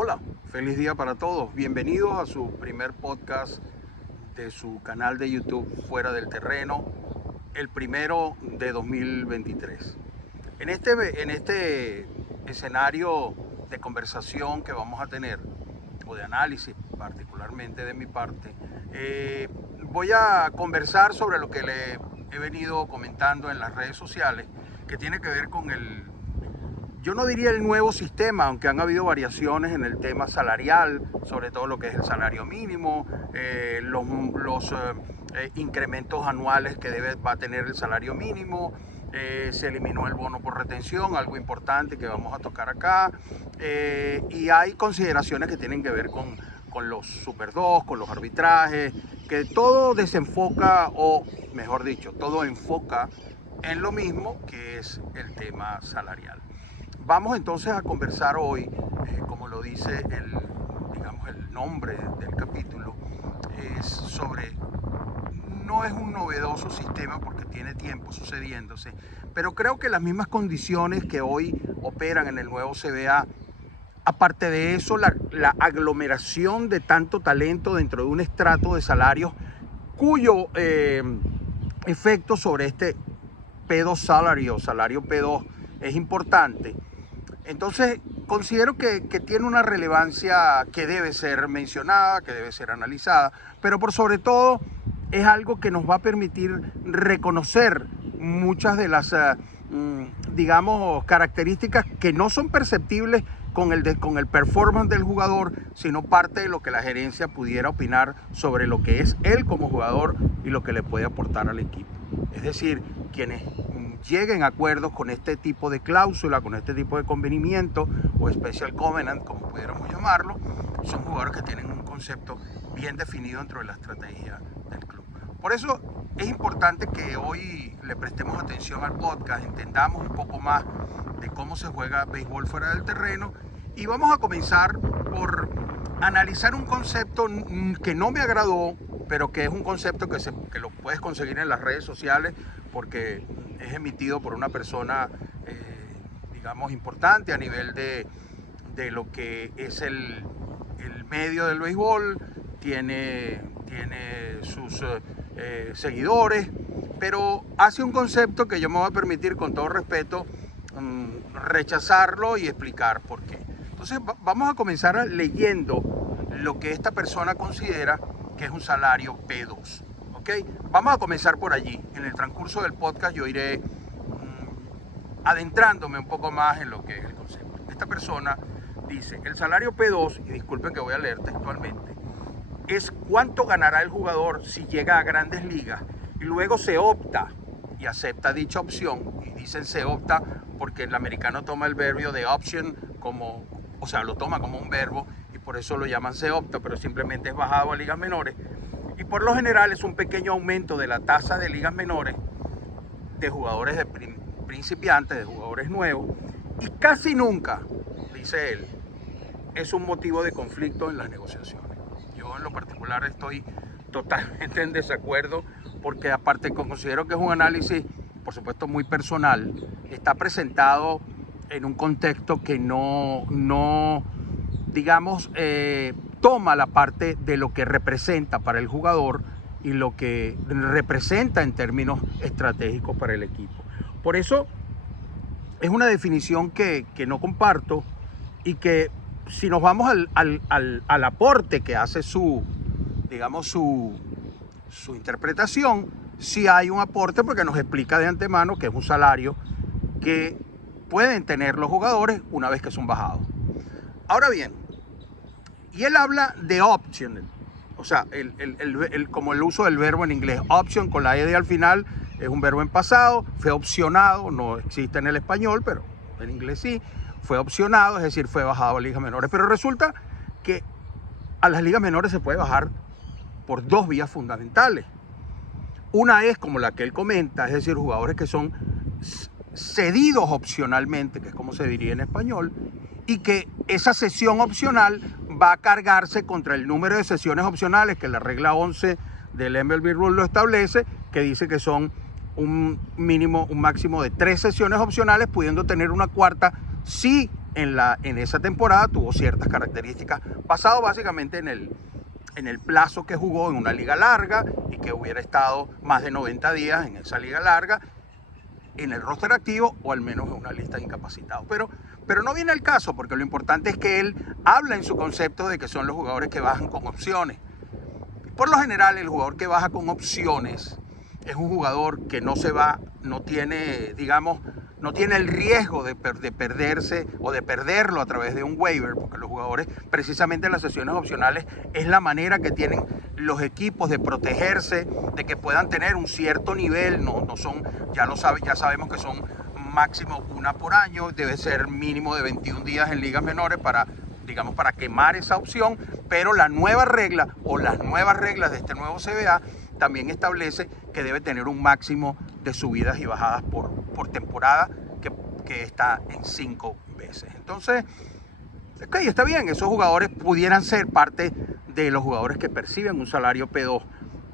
Hola, feliz día para todos. Bienvenidos a su primer podcast de su canal de YouTube Fuera del Terreno, el primero de 2023. En este escenario de conversación que vamos a tener, o de análisis particularmente de mi parte, voy a conversar sobre lo que le he venido comentando en las redes sociales, que tiene que ver con yo no diría el nuevo sistema, aunque han habido variaciones en el tema salarial, sobre todo lo que es el salario mínimo, los incrementos anuales que va a tener el salario mínimo. Se eliminó el bono por retención, algo importante que vamos a tocar acá, y hay consideraciones que tienen que ver con los Super 2, con los arbitrajes, que todo desenfoca, o mejor dicho, todo enfoca en lo mismo, que es el tema salarial. Vamos entonces a conversar hoy, como lo dice el nombre del capítulo, no es un novedoso sistema porque tiene tiempo sucediéndose, pero creo que las mismas condiciones que hoy operan en el nuevo CBA, aparte de eso, la aglomeración de tanto talento dentro de un estrato de salarios cuyo efecto sobre este P2 salary o salario P2 es importante. Entonces, considero que tiene una relevancia que debe ser mencionada, que debe ser analizada, pero por sobre todo es algo que nos va a permitir reconocer muchas de las, características que no son perceptibles con el performance del jugador, sino parte de lo que la gerencia pudiera opinar sobre lo que es él como jugador y lo que le puede aportar al equipo. Es decir, quienes lleguen a acuerdos con este tipo de cláusula, con este tipo de convenimiento o special covenant, como pudiéramos llamarlo, son jugadores que tienen un concepto bien definido dentro de la estrategia del club. Por eso es importante que hoy le prestemos atención al podcast, entendamos un poco más de cómo se juega béisbol fuera del terreno, y vamos a comenzar por analizar un concepto que no me agradó, pero que es un concepto que lo puedes conseguir en las redes sociales porque es emitido por una persona, importante a nivel de lo que es el medio del béisbol, tiene sus seguidores, pero hace un concepto que yo me voy a permitir, con todo respeto, rechazarlo y explicar por qué. Entonces vamos a comenzar leyendo lo que esta persona considera que es un salario P2. ¿Okay? Vamos a comenzar por allí. En el transcurso del podcast yo iré adentrándome un poco más en lo que es el concepto. Esta persona dice, el salario P2, y disculpen que voy a leer textualmente, es cuánto ganará el jugador si llega a Grandes Ligas y luego se opta y acepta dicha opción. Y dicen se opta porque el americano toma el verbo de option lo toma como un verbo, y por eso lo llaman se opta, pero simplemente es bajado a ligas menores. Y por lo general es un pequeño aumento de la tasa de ligas menores, de jugadores de principiantes, de jugadores nuevos, y casi nunca, dice él, es un motivo de conflicto en las negociaciones. Yo en lo particular estoy totalmente en desacuerdo, porque aparte considero que es un análisis, por supuesto, muy personal, está presentado en un contexto que no toma la parte de lo que representa para el jugador y lo que representa en términos estratégicos para el equipo. Por eso es una definición que no comparto, y que si nos vamos al aporte que hace su interpretación, sí hay un aporte, porque nos explica de antemano que es un salario que pueden tener los jugadores una vez que son bajados. Ahora bien, y él habla de option, o sea, como el uso del verbo en inglés, option con la ed al final, es un verbo en pasado, fue opcionado, no existe en el español, pero en inglés sí, fue opcionado, es decir, fue bajado a ligas menores. Pero resulta que a las ligas menores se puede bajar por dos vías fundamentales. Una es como la que él comenta, es decir, jugadores que son cedidos opcionalmente, que es como se diría en español, y que esa cesión opcional va a cargarse contra el número de sesiones opcionales que la regla 11 del MLB Rule lo establece, que dice que son un máximo de 3 sesiones opcionales, pudiendo tener una cuarta si en esa temporada tuvo ciertas características, basado básicamente en el plazo que jugó en una liga larga y que hubiera estado más de 90 días en esa liga larga, en el roster activo o al menos en una lista de incapacitados. Pero no viene al caso, porque lo importante es que él habla en su concepto de que son los jugadores que bajan con opciones. Por lo general, el jugador que baja con opciones es un jugador que no se va, no tiene, digamos, no tiene el riesgo de perderse o de perderlo a través de un waiver, porque los jugadores, precisamente en las sesiones opcionales, es la manera que tienen los equipos de protegerse, de que puedan tener un cierto nivel, no son, ya sabemos que son máximo una por año, debe ser mínimo de 21 días en ligas menores para quemar esa opción, pero la nueva regla o las nuevas reglas de este nuevo CBA también establece que debe tener un máximo de subidas y bajadas por temporada que está en 5 veces. Entonces, ok, está bien, esos jugadores pudieran ser parte de los jugadores que perciben un salario P2,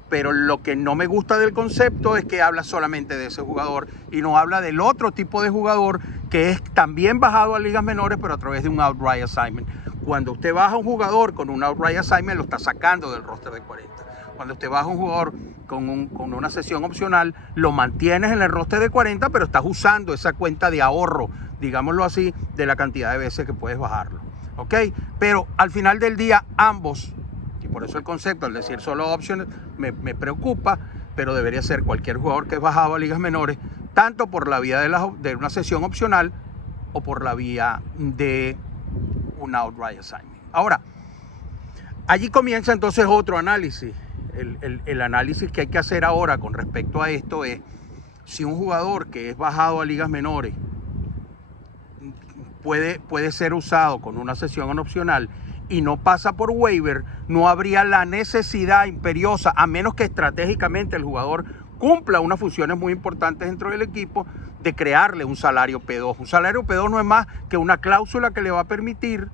pero lo que no me gusta del concepto es que habla solamente de ese jugador y no habla del otro tipo de jugador que es también bajado a ligas menores, pero a través de un outright assignment. Cuando usted baja un jugador con un outright assignment, lo está sacando del roster de 40. Cuando usted baja un jugador con una sesión opcional, lo mantienes en el roster de 40, pero estás usando esa cuenta de ahorro, digámoslo así, de la cantidad de veces que puedes bajarlo. ¿Ok? Pero al final del día, ambos, y por eso el concepto, al decir solo opciones, me preocupa, pero debería ser cualquier jugador que es bajado a ligas menores, tanto por la vía de una sesión opcional o por la vía de un outright assignment. Ahora, allí comienza entonces otro análisis. El análisis que hay que hacer ahora con respecto a esto es si un jugador que es bajado a ligas menores puede ser usado con una sesión opcional y no pasa por waiver, no habría la necesidad imperiosa, a menos que estratégicamente el jugador cumpla unas funciones muy importantes dentro del equipo, de crearle un salario P2. Un salario P2 no es más que una cláusula que le va a permitir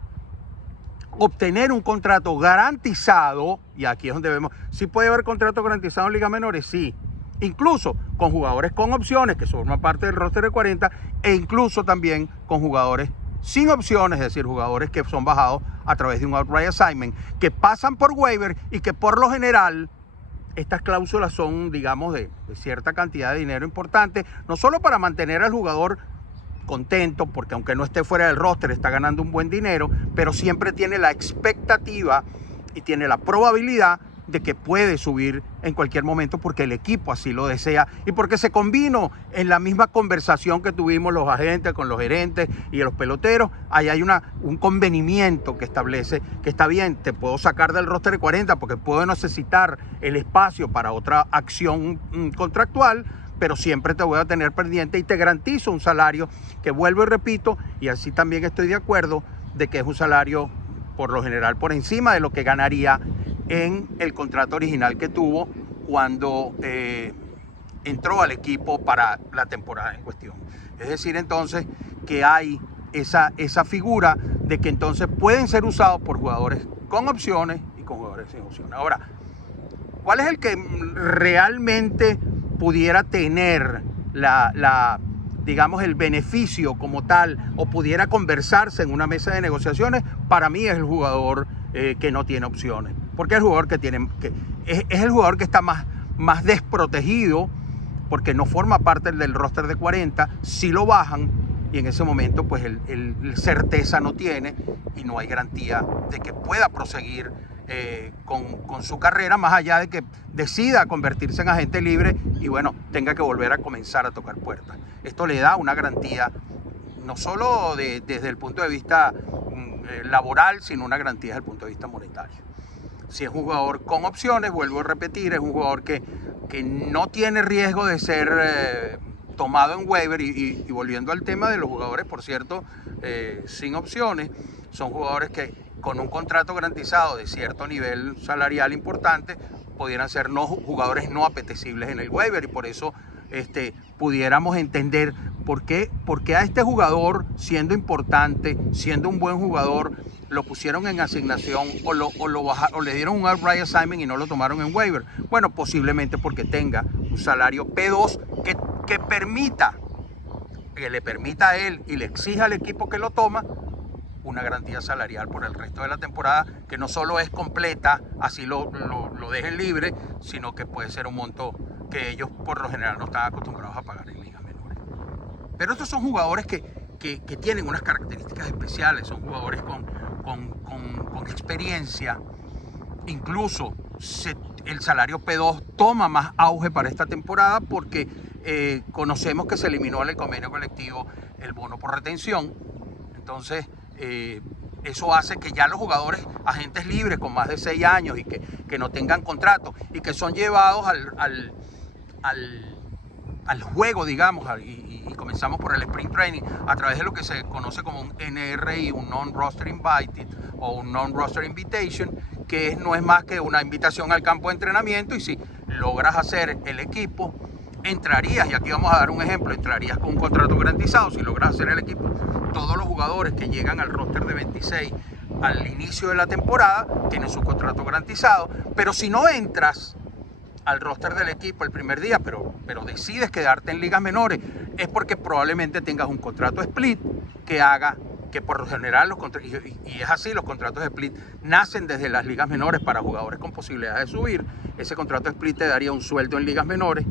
obtener un contrato garantizado, y aquí es donde vemos, ¿sí puede haber contrato garantizado en ligas menores? Sí, incluso con jugadores con opciones, que forman parte del roster de 40, e incluso también con jugadores sin opciones, es decir, jugadores que son bajados a través de un outright assignment, que pasan por waiver y que por lo general estas cláusulas son, digamos, de cierta cantidad de dinero importante, no solo para mantener al jugador contento, porque aunque no esté fuera del roster está ganando un buen dinero, pero siempre tiene la expectativa y tiene la probabilidad de que puede subir en cualquier momento porque el equipo así lo desea y porque se convino en la misma conversación que tuvimos los agentes con los gerentes y los peloteros. Ahí hay un convenimiento que establece que está bien, te puedo sacar del roster de 40 porque puedo necesitar el espacio para otra acción contractual, pero siempre te voy a tener pendiente y te garantizo un salario que, vuelvo y repito, y así también estoy de acuerdo, de que es un salario por lo general por encima de lo que ganaría en el contrato original que tuvo cuando entró al equipo para la temporada en cuestión. Es decir, entonces, que hay esa figura de que entonces pueden ser usados por jugadores con opciones y con jugadores sin opciones. Ahora, ¿cuál es el que realmente pudiera tener digamos, el beneficio como tal, o pudiera conversarse en una mesa de negociaciones? Para mí es el jugador que no tiene opciones, porque es el jugador es el jugador que está más desprotegido, porque no forma parte del roster de 40, si lo bajan, y en ese momento pues el certeza no tiene y no hay garantía de que pueda proseguir con su carrera, más allá de que decida convertirse en agente libre y bueno, tenga que volver a comenzar a tocar puertas. Esto le da una garantía no solo desde el punto de vista laboral, sino una garantía desde el punto de vista monetario. Si es un jugador con opciones, vuelvo a repetir, es un jugador que no tiene riesgo de ser tomado en waiver y volviendo al tema de los jugadores, por cierto, sin opciones, son jugadores que con un contrato garantizado de cierto nivel salarial importante pudieran ser jugadores no apetecibles en el waiver, y por eso pudiéramos entender por qué a este jugador, siendo importante, siendo un buen jugador, lo pusieron en asignación o le dieron un outright assignment y no lo tomaron en waiver. Bueno, posiblemente porque tenga un salario P2 que le permita a él y le exija al equipo que lo toma una garantía salarial por el resto de la temporada, que no solo es completa, así lo dejen libre, sino que puede ser un monto que ellos por lo general no están acostumbrados a pagar en ligas menores. Pero estos son jugadores que tienen unas características especiales, son jugadores con experiencia. Incluso el salario P2 toma más auge para esta temporada porque conocemos que se eliminó en el convenio colectivo el bono por retención. Entonces eso hace que ya los jugadores, agentes libres con más de 6 años y que no tengan contrato y que son llevados al juego, digamos, y comenzamos por el Sprint Training a través de lo que se conoce como un NRI, un Non-Roster Invited o un Non-Roster Invitation, que no es más que una invitación al campo de entrenamiento, y si logras hacer el equipo, entrarías, y aquí vamos a dar un ejemplo, entrarías con un contrato garantizado. Si logras hacer el equipo, todos los jugadores que llegan al roster de 26 al inicio de la temporada tienen su contrato garantizado, pero si no entras al roster del equipo el primer día, pero decides quedarte en ligas menores, es porque probablemente tengas un contrato split que haga que por lo general y es así, los contratos split nacen desde las ligas menores para jugadores con posibilidades de subir. Ese contrato split te daría un sueldo en ligas menores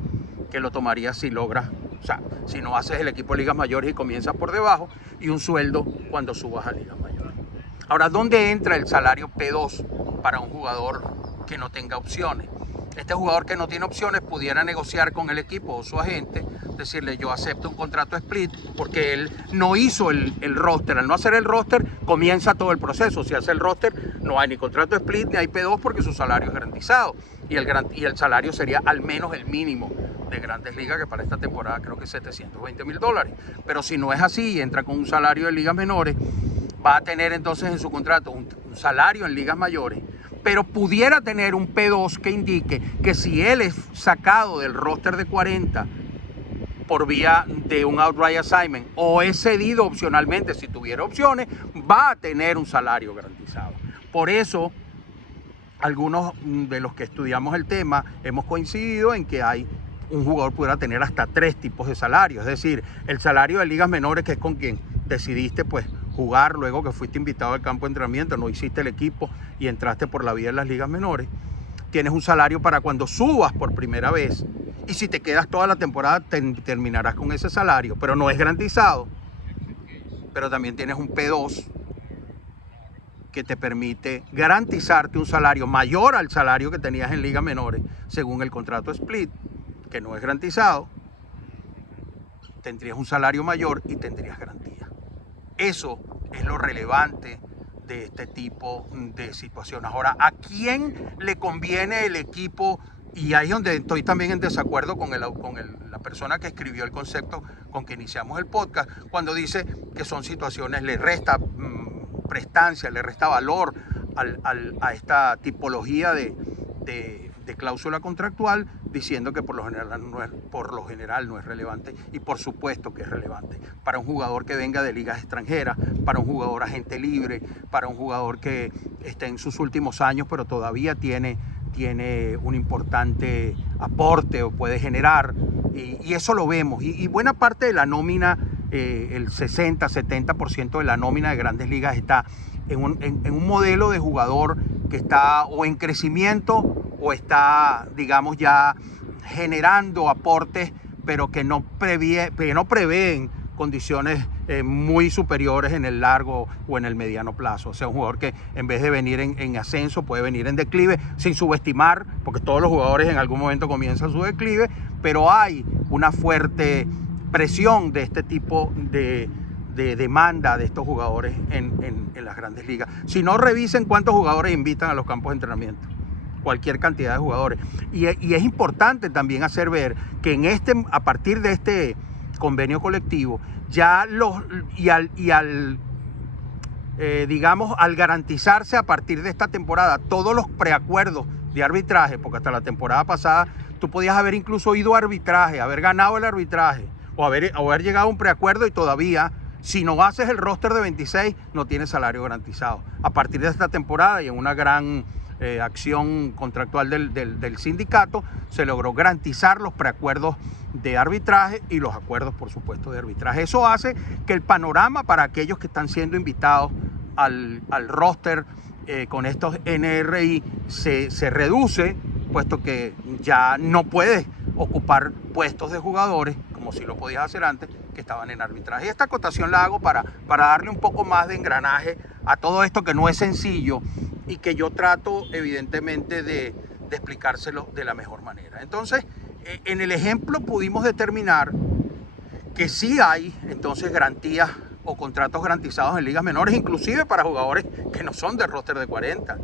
que lo tomarías si logras, o sea, si no haces el equipo de ligas mayores y comienzas por debajo, y un sueldo cuando subas a ligas mayores. Ahora, ¿dónde entra el salario P2 para un jugador que no tenga opciones? Este jugador que no tiene opciones pudiera negociar con el equipo o su agente, decirle: yo acepto un contrato split, porque él no hizo el roster. Al no hacer el roster, comienza todo el proceso. Si hace el roster, no hay ni contrato split ni hay P2 porque su salario es garantizado. Y el salario sería al menos el mínimo de Grandes Ligas, que para esta temporada creo que es $720,000. Pero si no es así y entra con un salario de ligas menores, va a tener entonces en su contrato un salario en ligas mayores, pero pudiera tener un P2 que indique que si él es sacado del roster de 40 por vía de un outright assignment o es cedido opcionalmente, si tuviera opciones, va a tener un salario garantizado. Por eso, algunos de los que estudiamos el tema hemos coincidido en que un jugador pudiera tener hasta 3 tipos de salario. Es decir, el salario de ligas menores, que es con quien decidiste pues jugar luego que fuiste invitado al campo de entrenamiento, no hiciste el equipo y entraste por la vía de las ligas menores. Tienes un salario para cuando subas por primera vez, y si te quedas toda la temporada terminarás con ese salario, pero no es garantizado. Pero también tienes un P2 que te permite garantizarte un salario mayor al salario que tenías en ligas menores según el contrato split, que no es garantizado. Tendrías un salario mayor y tendrías garantía. Eso es lo relevante de este tipo de situaciones. Ahora, ¿a quién le conviene el equipo? Y ahí es donde estoy también en desacuerdo con la persona que escribió el concepto con que iniciamos el podcast, cuando dice que son situaciones, le resta prestancia, le resta valor a esta tipología de cláusula contractual, diciendo que por lo general no es relevante, y por supuesto que es relevante para un jugador que venga de ligas extranjeras, para un jugador agente libre, para un jugador que esté en sus últimos años pero todavía tiene un importante aporte o puede generar, y eso lo vemos, y buena parte de la nómina, el 60-70% de la nómina de Grandes Ligas está en un modelo de jugador que está o en crecimiento o está, digamos, ya generando aportes, pero que no prevén condiciones muy superiores en el largo o en el mediano plazo. O sea, un jugador que en vez de venir en ascenso puede venir en declive, sin subestimar, porque todos los jugadores en algún momento comienzan su declive, pero hay una fuerte presión de este tipo de demanda de estos jugadores en las Grandes Ligas. Si no, revisen cuántos jugadores invitan a los campos de entrenamiento, cualquier cantidad de jugadores. Y es importante también hacer ver que a partir de este convenio colectivo, ya al garantizarse a partir de esta temporada todos los preacuerdos de arbitraje, porque hasta la temporada pasada tú podías haber incluso ido a arbitraje, haber ganado el arbitraje, o haber llegado a un preacuerdo y todavía, si no haces el roster de 26, no tienes salario garantizado. A partir de esta temporada y en una gran acción contractual del sindicato, se logró garantizar los preacuerdos de arbitraje y los acuerdos, por supuesto, de arbitraje. Eso hace que el panorama para aquellos que están siendo invitados al roster con estos NRI se reduce, puesto que ya no puedes ocupar puestos de jugadores, como si lo podías hacer antes, que estaban en arbitraje. Y esta acotación la hago para darle un poco más de engranaje a todo esto, que no es sencillo y que yo trato evidentemente de explicárselo de la mejor manera. Entonces, en el ejemplo pudimos determinar que sí hay entonces garantías o contratos garantizados en ligas menores, inclusive para jugadores que no son de roster de 40.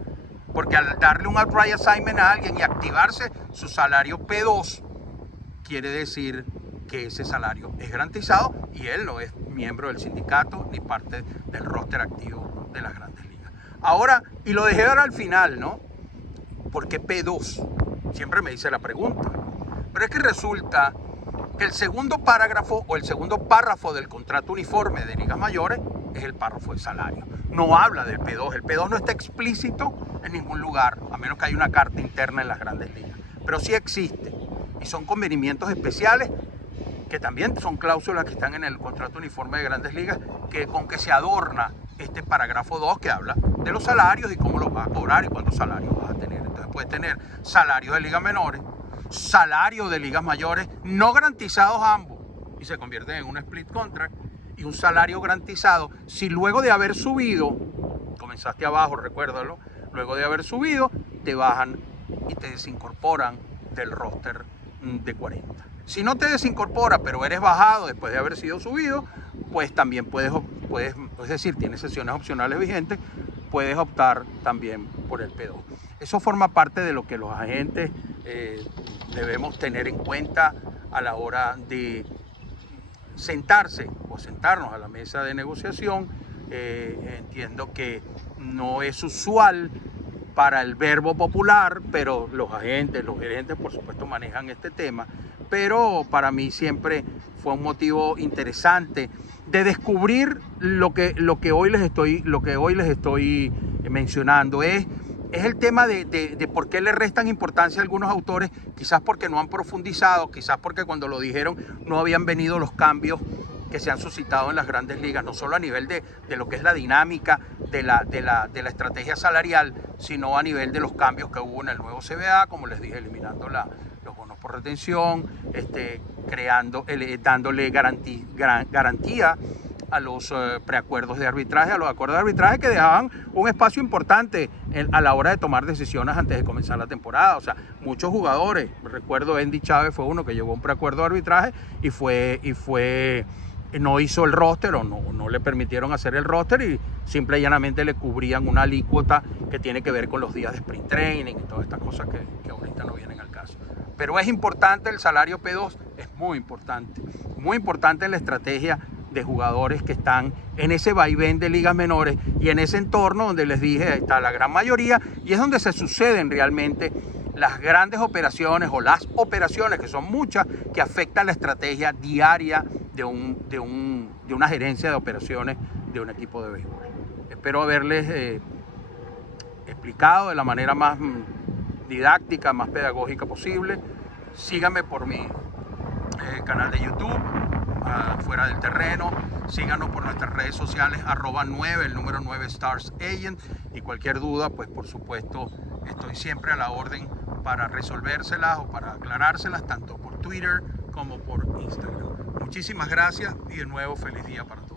Porque al darle un outright assignment a alguien y activarse su salario P2, quiere decir que ese salario es garantizado y él no es miembro del sindicato ni parte del roster activo de las grandes ligas. Ahora, y lo dejé ahora al final, ¿no? ¿Por qué P2? Siempre me dice la pregunta. Pero es que resulta que el segundo parágrafo o el segundo párrafo del contrato uniforme de ligas mayores es el párrafo de salario. No habla del P2. El P2 no está explícito en ningún lugar, a menos que haya una carta interna en las grandes ligas. Pero sí existe. Y son convenimientos especiales que también son cláusulas que están en el contrato uniforme de grandes ligas, con que se adorna este parágrafo 2 que habla de los salarios y cómo los vas a cobrar y cuántos salarios vas a tener. Entonces puedes tener salarios de ligas menores, salario de ligas mayores, no garantizados ambos, y se convierten en un split contract, y un salario garantizado si luego de haber subido, comenzaste abajo, recuérdalo, luego de haber subido, te bajan y te desincorporan del roster de 40. Si no te desincorpora, pero eres bajado después de haber sido subido, pues también puedes, es decir, tienes sesiones opcionales vigentes, puedes optar también por el P2. Eso forma parte de lo que los agentes debemos tener en cuenta a la hora de sentarse o sentarnos a la mesa de negociación. Entiendo que no es usual para el verbo popular, pero los agentes, los gerentes, por supuesto, manejan este tema. Pero para mí siempre fue un motivo interesante de descubrir lo que hoy les estoy mencionando. Es el tema de por qué le restan importancia a algunos autores, quizás porque no han profundizado, quizás porque cuando lo dijeron no habían venido los cambios que se han suscitado en las grandes ligas, no solo a nivel de lo que es la dinámica de la estrategia salarial, sino a nivel de los cambios que hubo en el nuevo CBA, como les dije, eliminando los bonos por retención, dándole garantía a los preacuerdos de arbitraje, a los acuerdos de arbitraje que dejaban un espacio importante a la hora de tomar decisiones antes de comenzar la temporada. O sea, muchos jugadores, recuerdo Andy Chávez fue uno que llevó un preacuerdo de arbitraje y no hizo el roster o no le permitieron hacer el roster y simple y llanamente le cubrían una alícuota que tiene que ver con los días de sprint training y todas estas cosas que ahorita no vienen al caso. Pero es importante el salario P2, es muy importante en la estrategia de jugadores que están en ese vaivén de ligas menores y en ese entorno donde les dije está la gran mayoría y es donde se suceden realmente las grandes operaciones o las operaciones, que son muchas, que afectan la estrategia diaria de una gerencia de operaciones de un equipo de béisbol. Espero haberles explicado de la manera más didáctica, más pedagógica posible. Síganme por mi canal de YouTube, Fuera del Terreno. Síganos por nuestras redes sociales, @9, el número 9 Stars Agent. Y cualquier duda, pues por supuesto, estoy siempre a la orden para resolvérselas o para aclarárselas, tanto por Twitter como por Instagram. Muchísimas gracias y de nuevo feliz día para todos.